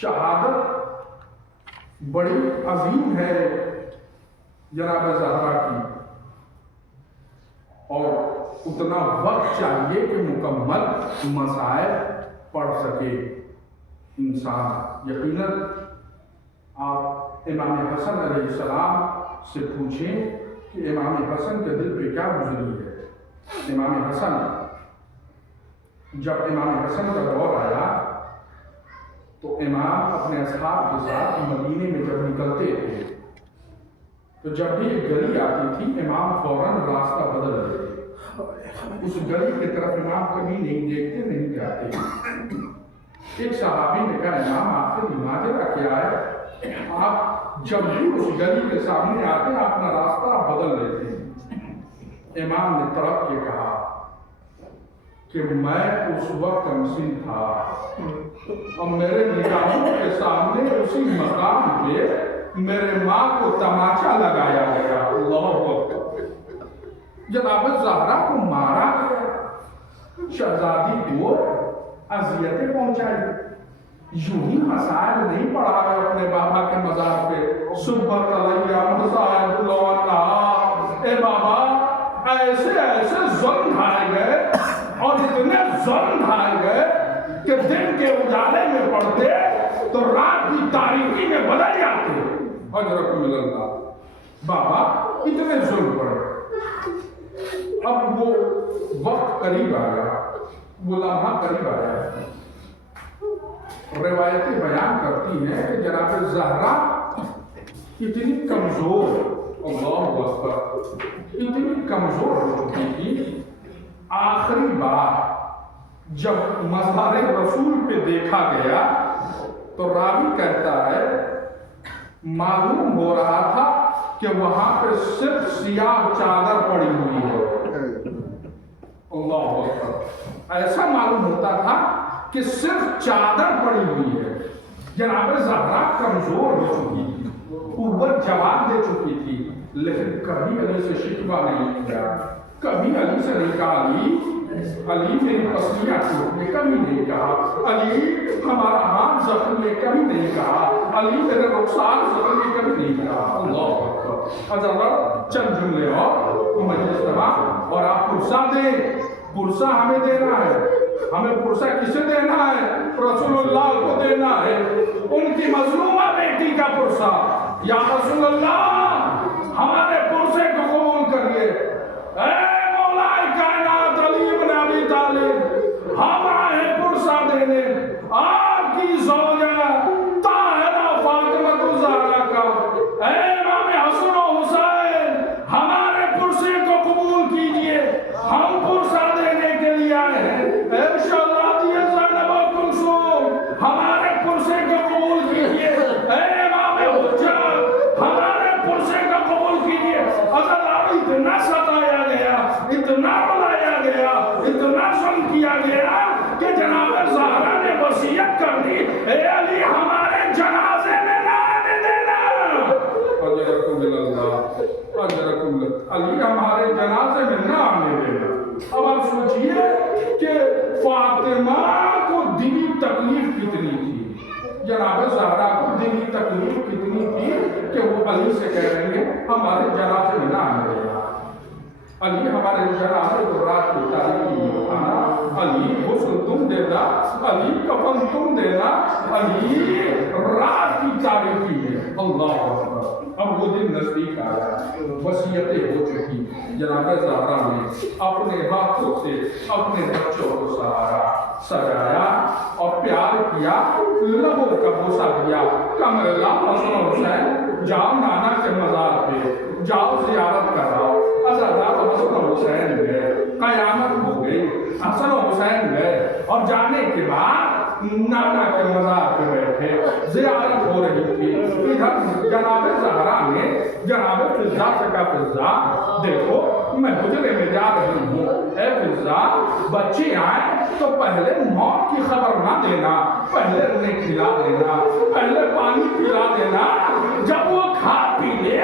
شہادت بڑی عظیم ہے جناب زہرا کی، اور اتنا وقت چاہیے کہ مکمل مسائل پڑھ سکے انسان۔ یقیناً آپ امام حسن علیہ السلام سے پوچھیں کہ امام حسن کے دل پہ کیا گزری ہے۔ امام حسن، جب امام حسن کا دور آیا تو امام اپنے اصحاب کے ساتھ مدینے میں جب نکلتے تھے تو جب بھی ایک گلی آتی تھی امام فوراً راستہ بدل دیتے، اس گلی کی طرف امام کبھی نہیں دیکھتے، نہیں جاتے۔ ایک صحابی نے کہا امام آپ کے ماجرا کیا ہے، آپ جب بھی اس گلی کے سامنے آتے ہیں اپنا راستہ بدل لیتے ہیں۔ امام نے تڑپ کے کہا کہ میں اس وقت کمسن تھا اور میرے نگاہوں کے سامنے اسی مقام پہ میرے ماں کو تماچا لگایا گیا۔ اللہ اکبر! جناب زہرا کو مارا گیا، شہزادی کو اذیتیں پہنچائی، یوں ہی مسائل نہیں پڑھا رہے اپنے بابا کے مزار پہ، سبحت علیہ مسائل اللہ، اے بابا ایسے ایسے ظلم ڈھائے گئے اور اتنے ظلم ڈھائے گئے کہ دن کے اجالے میں پڑھتے تو رات کی تاریکی میں بدل جاتے۔ اجرکم اللہ، بابا اتنے ظلم پڑے۔ اب وہ وقت قریب آیا، وہ لمحہ قریب آیا۔ روایتیں بیان کرتی ہیں کہ جناب زہرا اتنی کمزور، اللہ اکبر، اتنی کمزور ہو چکی تھی، آخری بار جب مزار رسول پہ دیکھا گیا تو راوی کہتا ہے معلوم ہو رہا تھا کہ وہاں پہ صرف سیاہ چادر پڑی ہوئی ہے۔ اللہ اکبر! ایسا معلوم ہوتا تھا کہ صرف چادر پڑی ہوئی ہے۔ جناب زہرا کمزور ہو چکی تھی، قوت جواب دے چکی تھی، لیکن کبھی علی سے شکوہ نہیں کیا، کبھی علی سے نہیں کہا علی میری پسلیاں ٹوٹ نے کبھی نہیں کہا، علی ہمارا ہاتھ زخم نے کبھی نہیں کہا، علی میرے رخسار زخم نے کبھی نہیں کہا۔ اللہ اکبر! حضرت چند جملے اور مجلس تمام، اور آپ پرسہ دیں، پرسہ ہمیں دینا ہے، ہمیں پرسہ کسے دینا ہے؟ رسول اللہ کو دینا ہے، ان کی مظلومہ بیٹی کا پرسہ۔ یا رسول اللہ ہمارے پرسے کو قبول کریے، اے مولا کائنات علی بن ابی طالب، ہم آئے پرسہ دینے آپ کی زوجہ طاہرہ فاطمہ الزہرا کا، اے امام حسن و حسین ہمارے پرسے کو قبول کیجئے، ہم پرسہ دینے کے لیے آئے ہیں۔ اے شہزادی زینب و کلثوم ہمارے پرسے کو قبول کیجئے، اے امام حجت ہمارے پرسے کو قبول کیجئے۔ حضرت اتنا ستایا گیا، اتنا بلایا گیا، اتنا ظلم کیا گیا کہ جناب زہرا نے وصیت کر دی، اے علی ہمارے جنازے میں نہ آنے دینا۔ اجرکم اللہ، اجرکم اللہ، علی ہمارے جنازے میں نہ آنے دینا۔ اب آپ سوچئے کہ فاطمہ کو دلی تکلیف کتنی تھی، جناب زہرا کو دلی تکلیف کتنی تھی کہ وہ علی سے کہہ رہے ہیں ہمارے جنازے میں نہ آنے دینا۔ علی ہمارے جنازے کو رات کی تاریکی میں اٹھانا، علی غسل تم دینا، علی کفن تم دینا، علی رات کی تاریکی میں۔ اللہ اکبر! اب وہ دن نزدیک آیا، وصیتیں ہو چکی، جناب زہرا نے اپنے ہاتھوں سے اپنے بچوں کو سجایا اور پیار کیا، لبوں کا بوسہ دیا، کہا میرے حسن و حسین جاؤ نانا کے مزار پہ، جاؤ زیارت کراؤ۔ حضرت حسن و حسین گئے، قیامت ہو گئی، حسن و حسین گئے اور جانے کے بعد نانا کے مزار پہ بیٹھے، زیارت ہو رہی تھی۔ ادھر جناب زہرا نے جناب فضا سے کہا فضا دیکھو میں حجرے میں جا رہی ہوں، اے فضا بچے آئیں تو پہلے موت کی خبر نہ دینا، پہلے انہیں کھلا دینا، پہلے پانی پلا دینا، جب وہ کھا پی لے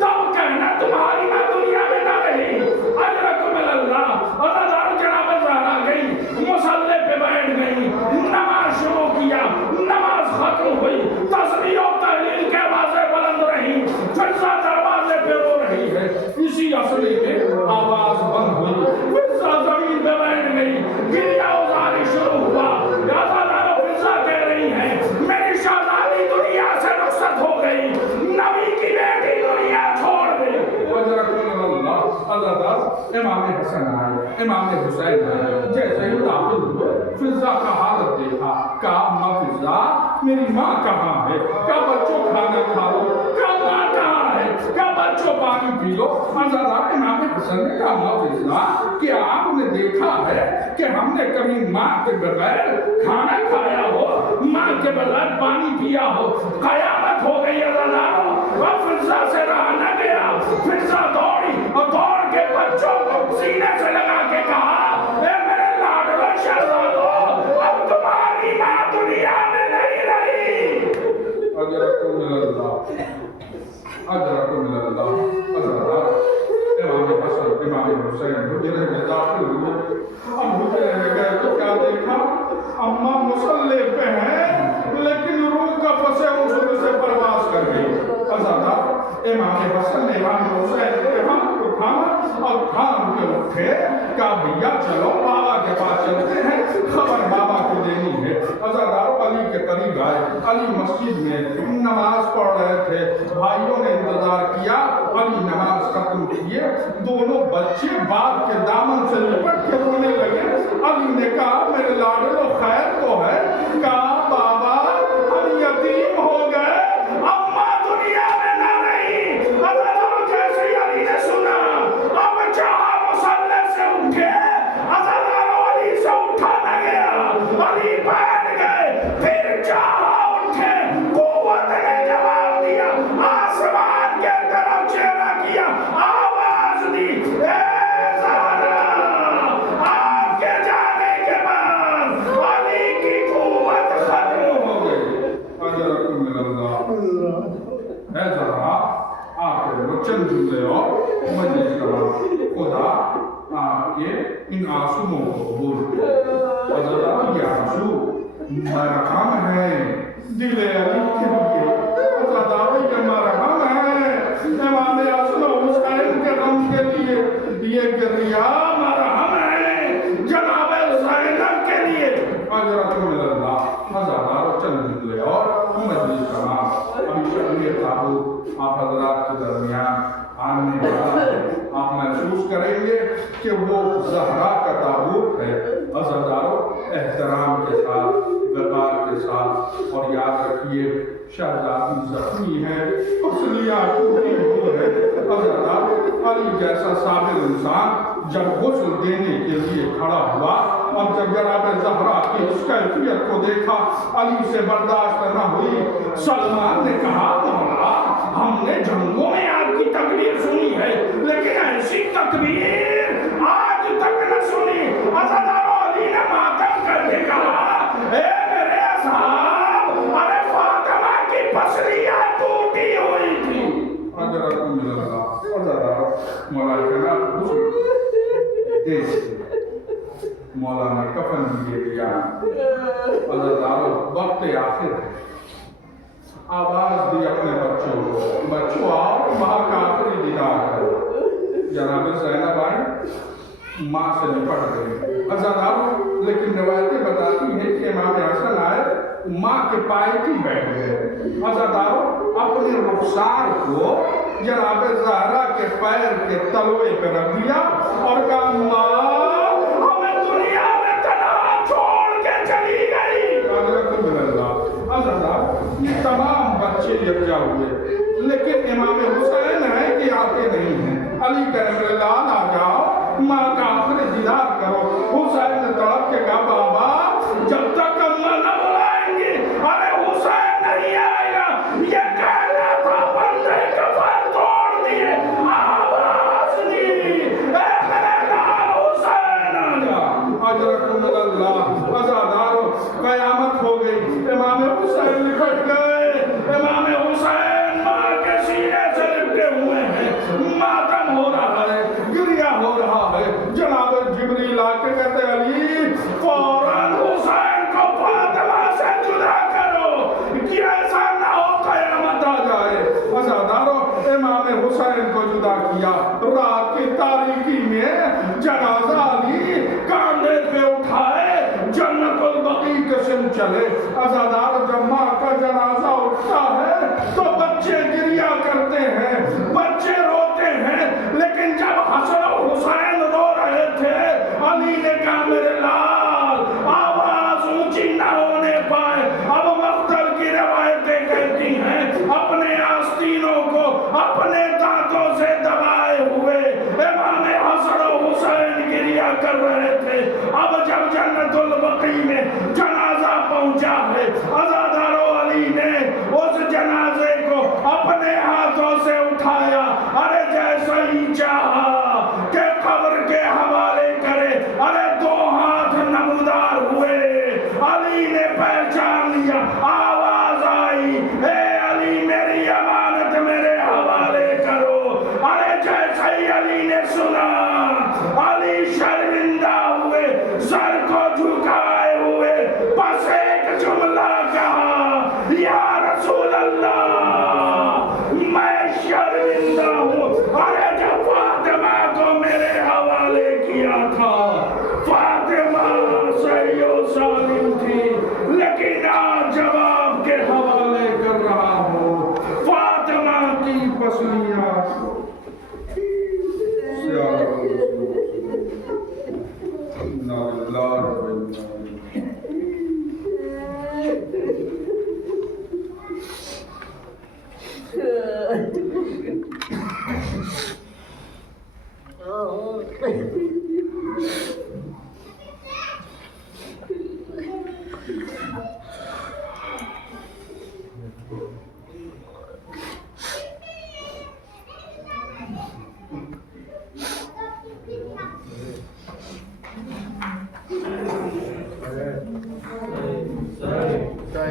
تب کہنا تمہاری نہ دنیا میں نہ رہی۔ اجرکم اللہ، اور جناب زہرا گئی، مصلی پہ بیٹھ گئی، نماز شروع کیا، نماز ختم ہوئی۔ امام حسین نے جیسے ہی داخل ہوئے فضا کا حالت دیکھا، کہا اما فضا میری ماں کہاں ہے؟ کہا بچوں کھانا کھا لو۔ کہا ماں کہاں ہے؟ کہا بچوں پانی پی لو۔ حضرات امام حسن نے کہا اما فضا کیا آپ نے دیکھا ہے کہ ہم نے کبھی ماں کے بغیر کھانا کھایا ہو، ماں کے بغیر پانی پیا ہو؟ قیامت ہو گئی حضرات۔ اور فضا سے رہا نہ گیا، فضا دوڑی اور دوڑ کے بچوں کو سینے سے لگا کے کہا اے میرے لاڈلو شہزادو اب تمہاری ماں دنیا میں نہیں رہی۔ اجرکم من اللہ، اجرکم من اللہ۔ حضرات امام حسن امام حسین حجرے میں داخل ہوئے، اب حجرے میں گئے تو کیا دیکھا؟ اماں مصلی پہ ہیں لیکن روح کا پسے ان سے پرواز کر گئی۔ حضرات امام حسن نے امام حسین کے ہاتھ کو تھاما اور تھام کے اٹھے، کہا بھیا چلو بابا کے پاس چلتے ہیں، خبر بابا کو دینی ہے۔ حضرات علی کے قریب آئے، علی مسجد میں نماز پڑھ رہے تھے، بھائیوں نے انتظار کیا، علی نماز ختم کیے، دونوں بچے باپ کے دامن سے لپٹ کے رونے لگے۔ علی نے کہا میرے لاڈلو خیر تو ہے؟ کہا بابا ہم یتیم ہو گئے، اماں دنیا میں نہ رہی۔ حضرت جیسے ہی علی نے سنا اب چاہا مصلی سے اٹھے، حضرت علی سے اٹھا نہ گیا، علی بیٹھ گئے، پھر چاہا اٹھے، قوت نے جواب دیا، آسمان کے طرف چہرہ کیا، آواز دی اے زہرا۔ آپ کے جانے کے بعد علی کی قوت ختم ہو گئی۔ اجرکم من اللہ۔ اے زہرا آپ کے وچن جملے اور مجلس کرا، خدا آپ کے ان آنسوؤں کو قبول کرے۔ حضرات یہ آنسو مرہم ہے دل علی کے لیے، حضرات یہ مرہم ہے امام حسن و حسین کے غم کے لیے، یہ گریہ مرہم ہے جناب زینب کے لیے۔ اجرکم من اللہ۔ حضرات چند جملے اور مجلس کرا، ابھی شبیہ تابوت آپ حضرات کے درمیان آنے والا ہے، آپ محسوس کریں گے کہ وہ زہرا کا تابوت ہے۔ عزیزانو احترام کے ساتھ، وقار کے ساتھ، اور یاد رکھیے شہزادی زخمی ہے، پسلیاں ٹوٹی ہوئی ہے۔ حضرات علی جیسا صابر انسان جب غسل دینے کے لیے کھڑا ہوا اور جب جناب زہرا کی اس کیفیت کو دیکھا، علی سے برداشت نہ ہوئی۔ سلمان نے کہا مولا ہم نے جنگوں میں آپ کی تکبیر سنی ہے لیکن ایسی تکبیر آج تک نہ سنی۔ حضرت علی نے ماتم کر کے کہا اے میرے اصحاب، ارے فاطمہ کی پسلیاں ٹوٹی ہوئی تھی۔ اجرکم من اللہ۔ حضرات مولا جناب مولا نے کفن دیے دیا۔ حضرات وقت آخر ہے، آواز دی اپنے بچوں کو، بچوں آؤ ماں کا آخری دیدار کرو۔ جناب زینب آئی، ماں سے نپٹ گئی۔ حضرات لیکن روایتیں بتاتی ہیں کہ امام حسن آئے، ماں کے پائے کی بیٹھ گئے۔ حضرات اپنے رخسار کو جناب زہرا کے پیر کے تلوے پہ رکھ دیا اور کہا ماں ہمیں دنیا میں تنہا چھوڑ کے چلی گئی۔ حضرت اللہ۔ حضرات یہ تمام بچے یکجا ہوئے لیکن امام حسین ہے کہ آتے نہیں ہیں۔ علی کرم اللہ آ جاؤ، ماں کا آخری دیدار کرو۔ حسین نے تڑپ کے کہا بابا جب تک اماں نہ بلائیں گی ارے حسین نہیں آئے گا۔ یہ کہنا تھا بندے کفن توڑ دیے، آواز دی اے میرے لال حسین آ جا۔ اجرکم اللہ۔ عزادارو قیامت ہو گئی، امام حسین نکٹ گئے، امام حسین ماں کے سینے سے لپٹے ہوئے ہیں، ماتم ہو رہا ہے، گریہ ہو رہا ہے۔ جناب جبریل آ کے کہتے علی فوراً حسین کو فاطمہ سے جدا کرو کہ ایسا نہ ہو قیامت آ جائے۔ عزادارو امام حسین کو جدا کیا، رات کی تاریکی میں جنازہ علی کاندھے پہ اٹھائے جنت البقیع کے سم چلے۔ عزادارو جب ماں کا جنازہ اٹھتا ہے تو بچے گریہ کرتے ہیں، بچے روتے ہیں، لیکن جب